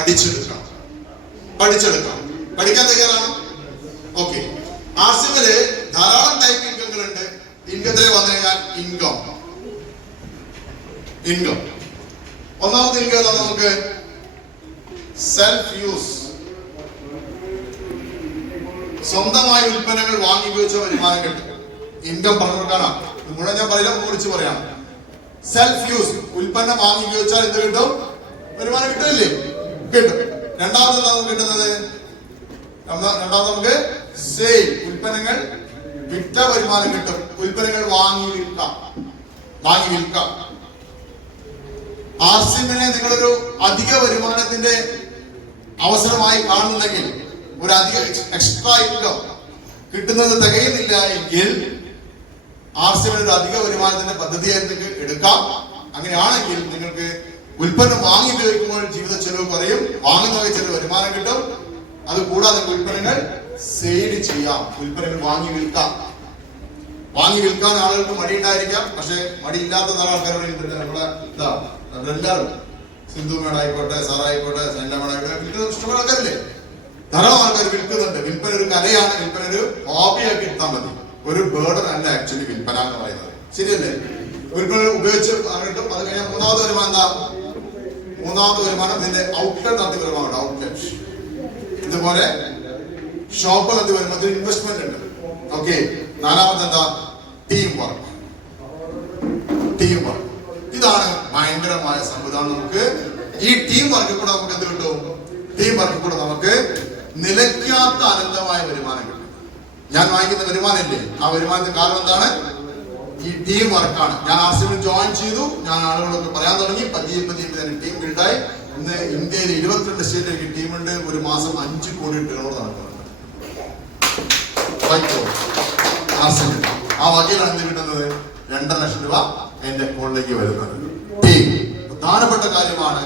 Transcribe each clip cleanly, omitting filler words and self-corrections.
പഠിച്ചെടുക്കണം. പഠിക്കാൻ തയ്യാറാണ്? ഓക്കെ. ആർസിമില് ധാരാളം ടൈപ്പ് ഇൻകങ്ങളുണ്ട്. ഇൻകത്തിലെ വന്നു കഴിഞ്ഞാൽ ഇൻകം. ഒന്നാമത്തെ ഇൻകം നമുക്ക് സെൽഫ് യൂസ്, സ്വന്തമായി ഉൽപ്പന്നങ്ങൾ വാങ്ങി ഉപയോഗിച്ച വരുമാനം കിട്ടും. ഇൻകം പറഞ്ഞു കൊടുക്കാനാ, മുഴുവൻ ഞാൻ പറയില്ല, കുറിച്ച് പറയാം. സെൽഫ് യൂസ്, ഉൽപ്പന്നം വാങ്ങി ഉപയോഗിച്ചാൽ എന്ത് കിട്ടും? വരുമാനം കിട്ടില്ലേ? കിട്ടും. രണ്ടാമത് നമുക്ക് കിട്ടുന്നത്, നമുക്ക് സെയിൽ, ഉൽപ്പന്നങ്ങൾ വിറ്റ വരുമാനം കിട്ടും. ഉൽപ്പന്നങ്ങൾ വാങ്ങി വിൽക്കാം. ആർസിമിനെ നിങ്ങളൊരു അധിക വരുമാനത്തിന്റെ അവസരമായി കാണുന്നുണ്ടെങ്കിൽ, ഒരു അധിക എക്സ്ട്രാ ഇൻകം കിട്ടുന്നത് തികയുന്നില്ല എങ്കിൽ ആർസിമിന് ഒരു അധിക വരുമാനത്തിന്റെ പദ്ധതിയായി നിങ്ങൾക്ക് എടുക്കാം. അങ്ങനെയാണെങ്കിൽ നിങ്ങൾക്ക് ഉൽപ്പന്നം വാങ്ങി ഉപയോഗിക്കുമ്പോൾ ജീവിത ചെലവ് കുറയും, വാങ്ങുന്ന ചെലവ് വരുമാനം കിട്ടും. അത് കൂടാതെ ഉൽപ്പന്നങ്ങൾ സെയിൽ ചെയ്യാം, ഉൽപ്പന്നങ്ങൾ വാങ്ങി വിൽക്കാം. വാങ്ങി വിൽക്കാൻ ആളുകൾക്ക് മടി ഉണ്ടായിരിക്കാം, പക്ഷെ മടിയില്ലാത്ത ധാരാളം ആൾക്കാരോട് നമ്മളെ എല്ലാവരും, സിന്ധു മേഡായിക്കോട്ടെ, സാറായിക്കോട്ടെ, സൈന മേഡായിക്കോട്ടെ, ഇഷ്ടമുള്ള ആൾക്കാരില്ലേ? ധാരാളം ആൾക്കാർ വിൽക്കുന്നുണ്ട്. വിൽപ്പന ഒരു കലയാണ്, വിൽപ്പന ഒരു ഹോബിയാക്കി എടുത്താൽ മതി. ഒരു ബേർഡൻ അല്ല ആക്ച്വലി വിൽപ്പന എന്ന് പറയുന്നത്. ശരിയല്ലേ? വിൽപ്പന ഉപയോഗിച്ച് കിട്ടും. അത് കഴിഞ്ഞാൽ മൂന്നാമത്തെ വരുമാനം ഇതിന്റെ ഔട്ട്ലെറ്റ് നടത്തി വരുമാനം. ഔട്ട്ലെറ്റ് ഇതുപോലെ ഷോപ്പ് നടത്തി വരുമ്പോൾ ഇൻവെസ്റ്റ്മെന്റ് ഉണ്ട്. ഓക്കെ. നാലാമത്തെ ടീം വർക്ക്. ഇതാണ് ഭയങ്കരമായ സംവിധാനം. നമുക്ക് ഈ ടീം വർക്കിൽ കൂടെ നമുക്ക് എന്ത് കിട്ടും? ടീം വർക്കിൽ കൂടെ നമുക്ക് നിലയ്ക്കാത്ത അനന്തമായ വരുമാനം കിട്ടും. ഞാൻ വാങ്ങിക്കുന്ന വരുമാനം ഇല്ലേ, ആ വരുമാനത്തിന് കാരണം എന്താണ്? ഈ ടീം വർക്കാണ്. ഞാൻ ആർസിമിൽ ജോയിൻ ചെയ്തു, ഞാൻ ആളുകളൊക്കെ പറയാൻ തുടങ്ങി, പതിയെ ടീം ബിൽഡായി. ഇന്ന് ഇന്ത്യയിൽ 22 സ്റ്റേറ്റിലേക്ക് ടീമുണ്ട്. ഒരു മാസം 5 കോടി ടേണോവർ നടക്കുന്നുണ്ട്. ആ വകയിലാണ് എന്ത് കിട്ടുന്നത്? 2.5 ലക്ഷം രൂപ എന്റെ അക്കൗണ്ടിലേക്ക് വരുന്നത്. ടീം പ്രധാനപ്പെട്ട കാര്യമാണ്.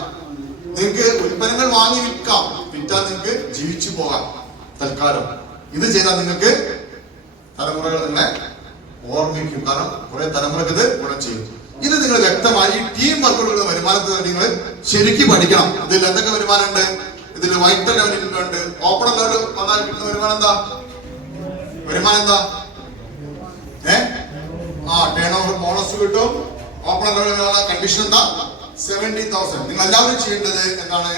നിങ്ങൾക്ക് ഉൽപ്പന്നങ്ങൾ വാങ്ങി വിറ്റാൽ നിങ്ങൾക്ക് ജീവിച്ചു പോകാം തൽക്കാലം. ഇത് ചെയ്താൽ നിങ്ങൾക്ക് തലമുറകൾ നിങ്ങളെ ഓർമ്മിക്കും. കാരണം കുറെ തലമുറക്ക് ഇത് ഗുണം ചെയ്യും. ഇത് നിങ്ങൾ വ്യക്തമായി ടീം വർക്കുകളുടെ വരുമാനത്തെ നിങ്ങൾ ശരിക്കും പഠിക്കണം. ഇതിൽ എന്തൊക്കെ വരുമാനം ഉണ്ട്? ഇതിൽ വൈറ്റ് ലെവൽ ഇൻകം ഉണ്ട്. ഓപ്പൺ ലെവൽ വന്നാൽ കിട്ടുന്ന വരുമാനം എന്താ? ടേൺ ഓവർ ബോണസ് കിട്ടും. ഓപ്പൺ ലെവലിലുള്ള കണ്ടീഷൻ എന്താ? 70,000. നിങ്ങൾ എല്ലാവരും ചെയ്യേണ്ടത് എന്താണ്?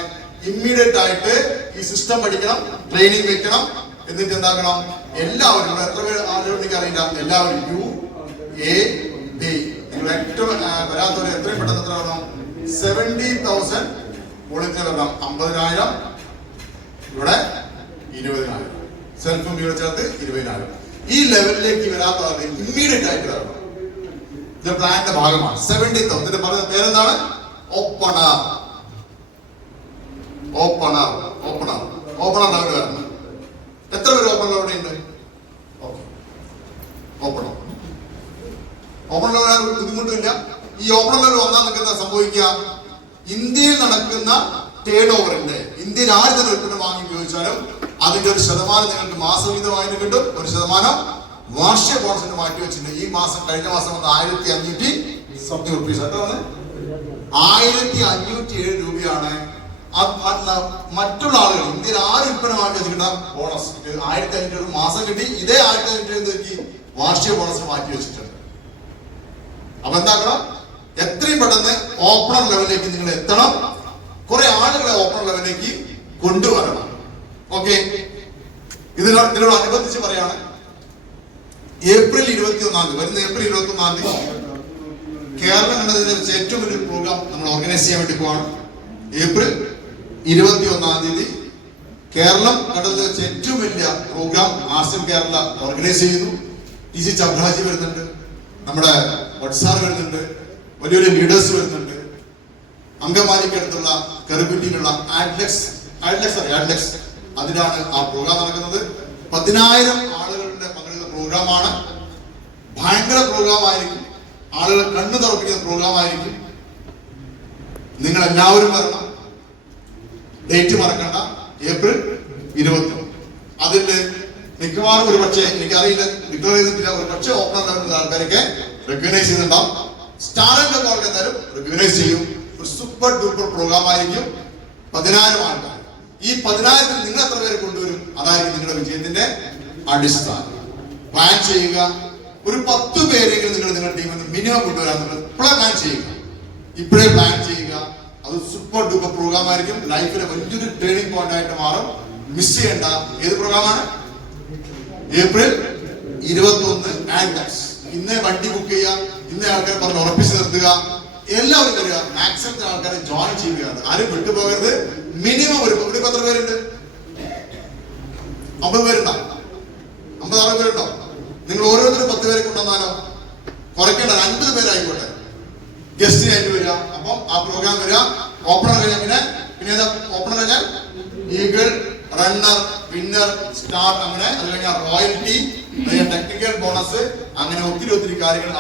ഇമ്മീഡിയറ്റ് ആയിട്ട് ഈ സിസ്റ്റം പഠിക്കണം, ട്രെയിനിങ് വെക്കണം. എന്നിട്ട് എന്താക്കണം? എല്ലാവരും, എത്ര പേര് ആളുകൾ എനിക്ക് അറിയില്ല, എല്ലാവരും UAD നിങ്ങൾ ഏറ്റവും വരാത്തവരെ എത്രയും പെട്ടെന്ന് എത്ര വേണം? 70,000 വോളണ്ടിയർ വരണം. 50,000 ഇവിടെ 20,000 സെൽഫും ഇവിടെ ചേർത്ത് 20,000. ഈ ലെവലിലേക്ക് വരാത്തവർക്ക് ഇമ്മീഡിയറ്റ് ആയിട്ട് വരണം. ഇത് പ്ലാന്റെ ഭാഗമാണ്. 70,000. ഇതിന്റെ പറയുന്ന പേരെന്താണ്? ഓപ്പണർ ലെവൽ വരണം. എത്ര പേര് ഓപ്പൺ ലെവൽ ഉണ്ട്? ഓപ്പൺ ലെവൽ ബുദ്ധിമുട്ടില്ല. ഈ ഓപ്പൺ ലെവൽ വന്നാൽ നിങ്ങൾക്ക് എന്താ സംഭവിക്കുക? ഇന്ത്യയിൽ നടക്കുന്ന ടേൺ ഓവറിന്റെ, ഇന്ത്യയിൽ ആര് തന്നെ ഉൽപ്പന്നം വാങ്ങി ഉപയോഗിച്ചാലും അതിന്റെ ഒരു ശതമാനം നിങ്ങൾക്ക് മാസവിഹിതമായിട്ട് കിട്ടും. 1% വാർഷിക ബോണസിന് മാറ്റി വെച്ചിട്ടുണ്ട്. ഈ മാസം, കഴിഞ്ഞ മാസം വന്ന് 1,500 റുപ്പീസ്. എത്ര വന്ന്? 1,507 രൂപയാണ്. മറ്റുള്ള ആളുകൾ ഇന്ത്യയിൽ ആര് ഉൽപ്പന്നം വാങ്ങി വെച്ചിട്ടുണ്ട ബോണസ് 1,500 മാസം കിട്ടി. ഇതേ 1,500 വാർഷിക ബോണസിന് മാറ്റി വെച്ചിട്ടുണ്ട്. അപ്പൊ എന്താക്കണം? എത്രയും പെട്ടെന്ന് ഓപ്പൺ ലെവലിലേക്ക് നിങ്ങൾ എത്തണം. കുറെ ആളുകളെ ഓപ്പൺ ലെവലിലേക്ക് കൊണ്ടുവരണം. ഓക്കെ. ഇതിനോടനുബന്ധിച്ച് പറയാണ്, ഏപ്രിൽ 21 വരുന്ന ഏപ്രിൽ 21 കേരളം കണ്ടതിനെ വെച്ച് ഏറ്റവും വലിയ പ്രോഗ്രാം നമ്മൾ ഓർഗനൈസ് ചെയ്യാൻ വേണ്ടി പോവാണ്. ഏപ്രിൽ 21 കേരളം കണ്ടതിൽ വെച്ച് ഏറ്റവും വലിയ പ്രോഗ്രാം ആർസിം കേരള ഓർഗനൈസ് ചെയ്യുന്നു. TC ചബ്രാജി വരുന്നുണ്ട്, നമ്മുടെ വട്സാർ വരുന്നുണ്ട്, വലിയ വലിയ ലീഡേഴ്സ് വരുന്നുണ്ട്. അങ്കമാലിക്ക് അടുത്തുള്ള കറുകുറ്റിയിലുള്ള ആഡ്ലെക്സ് അതിലാണ് ആ പ്രോഗ്രാം നടക്കുന്നത്. 10,000 ആളുകളുടെ പങ്കെടുക്കുന്ന പ്രോഗ്രാമാണ്. ഭയങ്കര പ്രോഗ്രാം ആയിരിക്കും. ആളുകൾ കണ്ണു തുറപ്പിക്കുന്ന പ്രോഗ്രാം ആയിരിക്കും. നിങ്ങൾ എല്ലാവരും വരണം. ഡേറ്റ് മറക്കണ്ട, ഏപ്രിൽ 20. അതിന്റെ മിക്കവാറും ഒരു പക്ഷേ, എനിക്കറിയില്ല, ഡിക്ലെയർ ചെയ്തിട്ടില്ല, ഒരു പക്ഷേ ഓപ്പൺ ലെവലിലുള്ള ആൾക്കാരൊക്കെ റെക്കഗ്നൈസ് ചെയ്യുന്നുണ്ടാവും. സ്റ്റാൻഡേർഡ് ഒക്കെ എന്തായാലും റെക്കഗ്നൈസ് ചെയ്യും. ഒരു സൂപ്പർ ഡൂപ്പർ പ്രോഗ്രാം ആയിരിക്കും. 10,000 ആൾക്കാർ. ഈ 10,000 നിങ്ങൾ എത്ര പേരെ കൊണ്ടുവരും? അതായിരിക്കും നിങ്ങളുടെ വിജയത്തിന്റെ അടിസ്ഥാനം. പ്ലാൻ ചെയ്യുക. ഒരു 10 പേരെങ്കിലും നിങ്ങളുടെ ടീമിൽ നിന്ന് മിനിമം കൊണ്ടുവരാൻ നിങ്ങൾ ഇപ്പോഴേ പ്ലാൻ ചെയ്യുക. ഇപ്പോഴേ പ്ലാൻ ചെയ്യുക. അത് സൂപ്പർ ഡൂപ്പർ പ്രോഗ്രാം ആയിരിക്കും. ലൈഫിലെ വലിയൊരു ടേണിംഗ് പോയിന്റ് ആയിട്ട് മാറും. മിസ് ചെയ്യേണ്ട. ഏത് പ്രോഗ്രാമാണ്? ഏപ്രിൽ 21 ആൻഡാക്സ്. ഇന്നേ വണ്ടി ബുക്ക് ചെയ്യുക. ഇന്നേ ആൾക്കാരെ പറഞ്ഞ് ഉറപ്പിച്ച് നിർത്തുക. എല്ലാവരും വരിക. മാക്സിമം ആൾക്കാരെ ജോയിൻ ചെയ്യുക. ആരും വിട്ടുപോകരുത്. മിനിമം ഒരു ഇവിടെ 10 പേരുണ്ട്. 50 പേരുണ്ടോ? 50-60 പേരുണ്ടോ? നിങ്ങൾ ഓരോരുത്തരും 10 പേരെ കൊണ്ടുവന്നാലോ? കുറയ്ക്കേണ്ട 50 പേരായിക്കോട്ടെ. ഗസ്റ്റിനായിട്ട് വരിക. അപ്പം ആ പ്രോഗ്രാം വരിക. ഓപ്പണർ കഴിഞ്ഞാൽ പിന്നെ ഏതാ? ഓപ്പണർ കഴിഞ്ഞാൽ ഈഗിൾ, റണ്ണർ, വിന്നർ, സ്റ്റാർ, അങ്ങനെ അത് കഴിഞ്ഞാൽ റോയൽറ്റി, ടെക്നിക്കൽ ബോണസ്, അങ്ങനെ ഒത്തിരി കാര്യങ്ങൾ